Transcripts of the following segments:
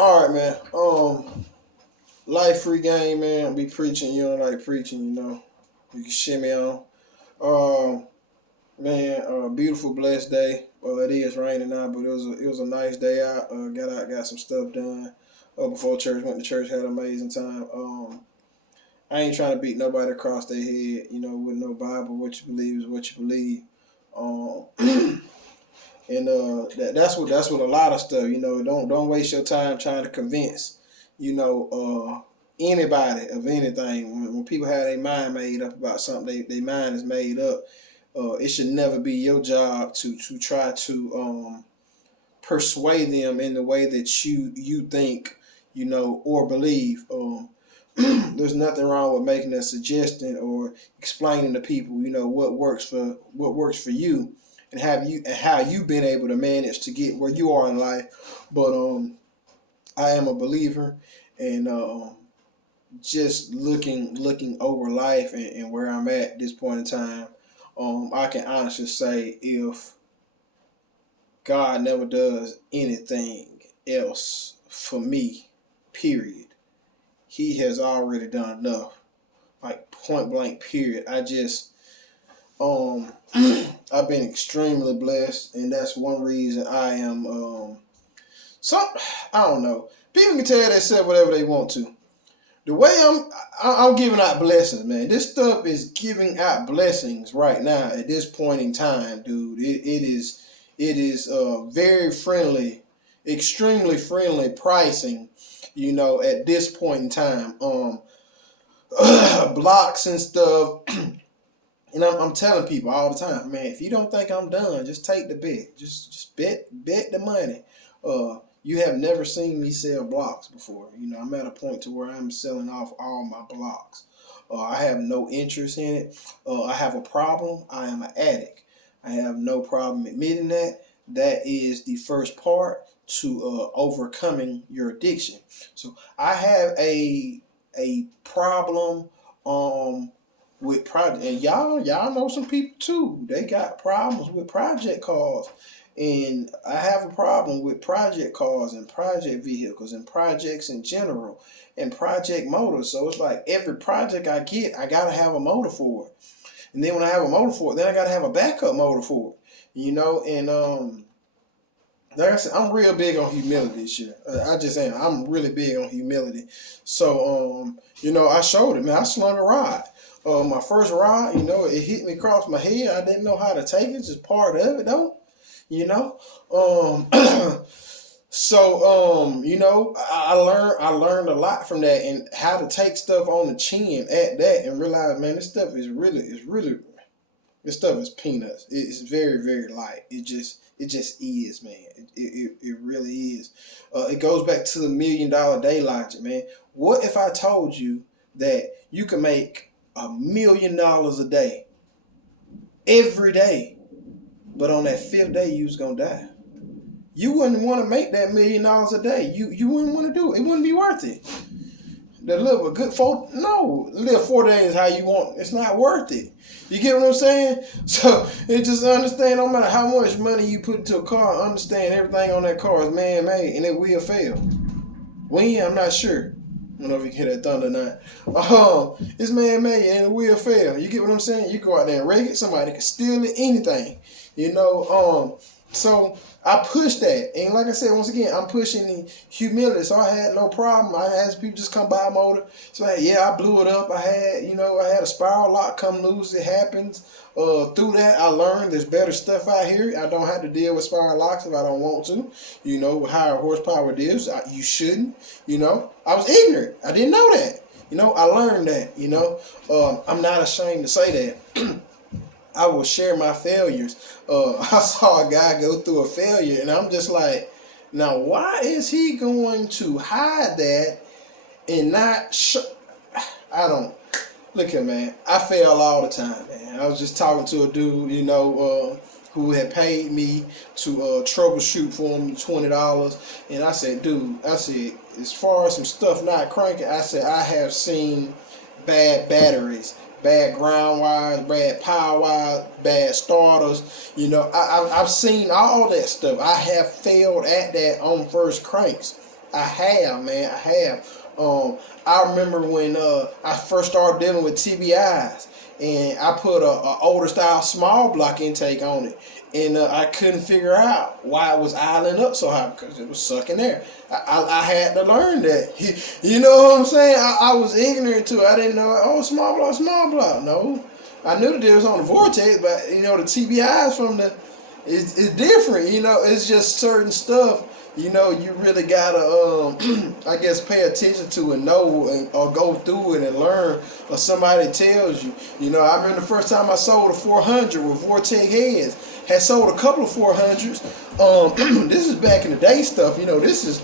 All right, man. Life free game, man. I'll be preaching. You don't like preaching, you know. You can shimmy on. Um, Man, beautiful, blessed day. Well, it is raining now, but it was a nice day out. Got out, got some stuff done. Before church, went to church, had an amazing time. I ain't trying to beat nobody across their head, you know, with no Bible. What you believe is what you believe. Um, and that's what a lot of stuff. You know, don't waste your time trying to convince, you know, anybody of anything. When people have their mind made up about something, their mind is made up. It should never be your job to try to persuade them in the way that you think, you know, or believe. There's nothing wrong with making a suggestion or explaining to people, you know, what works for you, and how you've been able to manage to get where you are in life. But I am a believer, and just looking over life and where I'm at this point in time, I can honestly say if God never does anything else for me, period, He has already done enough. Like point blank, period. I've been extremely blessed, and that's one reason I am some I don't know. People can tell themselves whatever they want to. The way I'm giving out blessings, man. This stuff is giving out blessings right now at this point in time, dude. It is very friendly, extremely friendly pricing, you know, at this point in time. Blocks and stuff. And I'm telling people all the time, man, if you don't think I'm done, just take the bet. Just bet the money. You have never seen me sell blocks before. You know, I'm at a point to where I'm selling off all my blocks. I have no interest in it. I have a problem. I am an addict. I have no problem admitting that. That is the first part to overcoming your addiction. So I have a problem with project, and y'all know some people too. They got problems with project cars, and I have a problem with project cars and project vehicles and projects in general and project motors. So it's like every project I get, I gotta have a motor for it, and then when I have a motor for it, then I gotta have a backup motor for it. You know, and like I said, I'm real big on humility this year. I just am. I'm really big on humility. So, you know, I showed it, man. I slung a rod. My first rod, you know, it hit me across my head. I didn't know how to take it. Just part of it, though. You know. You know, I learned a lot from that, and how to take stuff on the chin at that, and realize, man, this stuff is really this stuff is peanuts. It's very, very light. It just is, man. It really is. It goes back to the $1,000,000 day logic, man. What if I told you that you can make $1,000,000 a day, every day, but on that fifth day you was gonna die? You wouldn't want to make that $1,000,000 a day. You wouldn't want to do it. It wouldn't be worth it. To live a good live 4 days how you want. It's not worth it. You get what I'm saying? So it just understand, no matter how much money you put into a car, understand everything on that car is man made, and it will fail. When, I'm not sure. I don't know if you can hear that thunder or not. It's man made and it will fail. You get what I'm saying? You go out there and wreck it, somebody can steal it, anything. You know, so I push that. And like I said, once again, I'm pushing the humility. So I had no problem. I had people just come by a motor. So I blew it up. I had a spiral lock come loose. It happens. Through that, I learned there's better stuff out here. I don't have to deal with spiral locks if I don't want to. You know, higher horsepower it is. You shouldn't. You know, I was ignorant. I didn't know that. You know, I learned that. You know, I'm not ashamed to say that. I will share my failures. I saw a guy go through a failure, and I'm just like, now why is he going to hide that and not I don't. Look here, man. I fail all the time, man. I was just talking to a dude, you know, who had paid me to troubleshoot for him $20, and I said, dude, as far as some stuff not cranking, I said, I have seen bad batteries, bad ground wires, bad power wires, bad starters. You know, I've seen all that stuff. I have failed at that on first cranks. I have, man. I have. I remember when I first started dealing with TBIs, and I put a older style small block intake on it, and I couldn't figure out why it was idling up so high because it was sucking air. I had to learn that. You know what I'm saying? I was ignorant to it. I didn't know. Oh, small block, small block. No, I knew that it was on the vortex, but you know the TBIs from the it's different. You know, it's just certain stuff. You know, you really gotta, I guess, pay attention to and know, or go through it and learn, or somebody tells you. You know, I remember the first time I sold a 400 with Vortec heads. Had sold a couple of 400s. This is back in the day stuff. You know, this is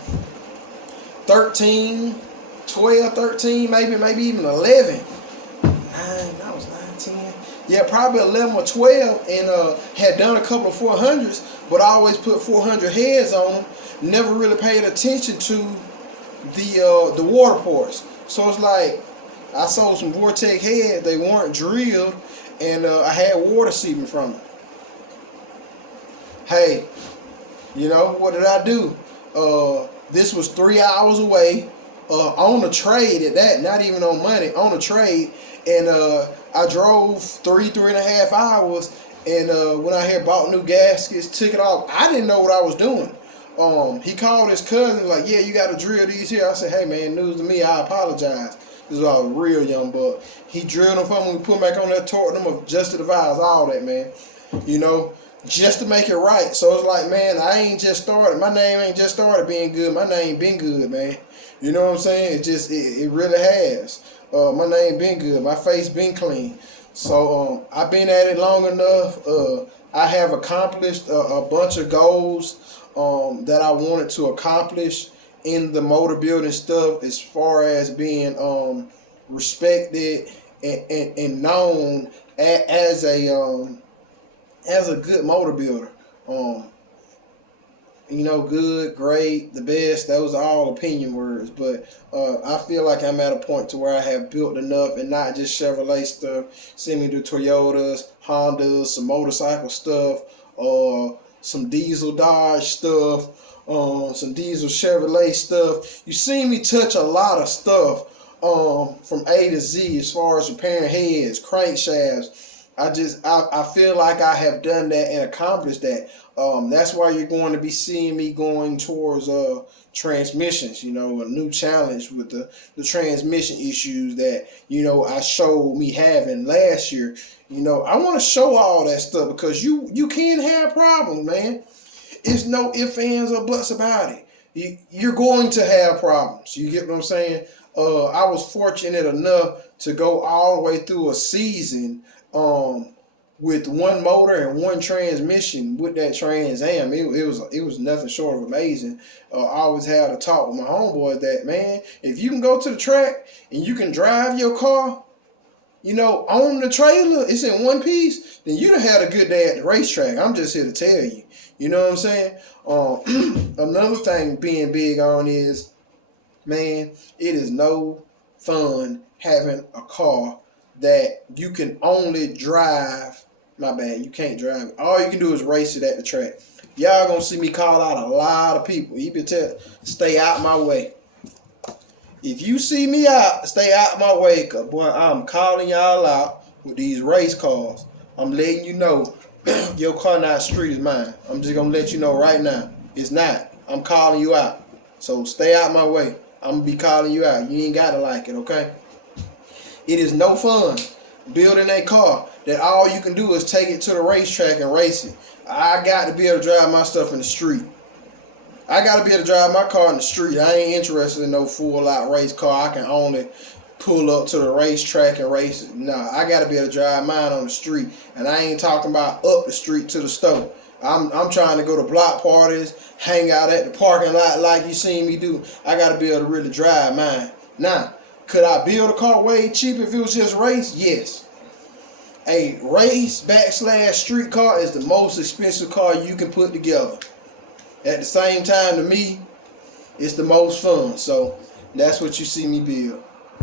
13, 12, 13, maybe even 11. I was 9, 10. Yeah, probably 11 or 12, and had done a couple of 400s, but I always put 400 heads on them. Never really paid attention to the water ports. So it's like I sold some Vortec heads. They weren't drilled, and I had water seeping from them. Hey, you know, what did I do? This was 3 hours away, on a trade at that, not even on money, on a trade, and I drove 3.5 hours, and when I had bought new gaskets, took it off. I didn't know what I was doing. He called his cousin, like, yeah, you got to drill these here. I said, hey, man, news to me, I apologize. This was all real young buck. He drilled them for me, we put them back on there, torqued them, adjusted the valves, all that, man. You know, just to make it right. So it's like, man, I ain't just started. My name ain't just started being good. My name been good, man. You know what I'm saying? It just, it really has. My name been good. My face been clean. So I've been at it long enough. I have accomplished a bunch of goals that I wanted to accomplish in the motor building stuff, as far as being respected and known as a good motor builder. You know, good, great, the best, those are all opinion words, but I feel like I'm at a point to where I have built enough, and not just Chevrolet stuff, send me to Toyotas, Hondas, some motorcycle stuff, some diesel Dodge stuff, some diesel Chevrolet stuff. You see me touch a lot of stuff from A to Z, as far as repairing heads, crankshafts. I feel like I have done that and accomplished that. That's why you're going to be seeing me going towards transmissions, you know, a new challenge with the transmission issues that, you know, I showed me having last year. You know, I want to show all that stuff, because you can have problems, man. It's no ifs, ands, or buts about it. You're going to have problems. You get what I'm saying? I was fortunate enough to go all the way through a season with one motor and one transmission with that Trans Am. It was nothing short of amazing. I always had a talk with my homeboys that, man, if you can go to the track and you can drive your car, you know, on the trailer, it's in one piece, then you done had a good day at the racetrack. I'm just here to tell you. You know what I'm saying? Another thing being big on is, man, it is no fun having a car that you can only drive. My bad, you can't drive it. All you can do is race it at the track. Y'all gonna see me call out a lot of people. You can tell, stay out my way. If you see me out, stay out my way, cause boy, I'm calling y'all out with these race cars. I'm letting you know, your car not street is mine. I'm just gonna let you know right now, it's not. I'm calling you out. So stay out my way. I'm gonna be calling you out. You ain't gotta like it, okay? It is no fun building a car that all you can do is take it to the racetrack and race it. I got to be able to drive my stuff in the street. I got to be able to drive my car in the street. I ain't interested in no full-out race car. I can only pull up to the racetrack and race it. Nah, I got to be able to drive mine on the street. And I ain't talking about up the street to the store. I'm trying to go to block parties, hang out at the parking lot like you seen me do. I got to be able to really drive mine. Now, could I build a car way cheap if it was just race? Yes. A race / street car is the most expensive car you can put together. At the same time, to me, it's the most fun. So that's what you see me build.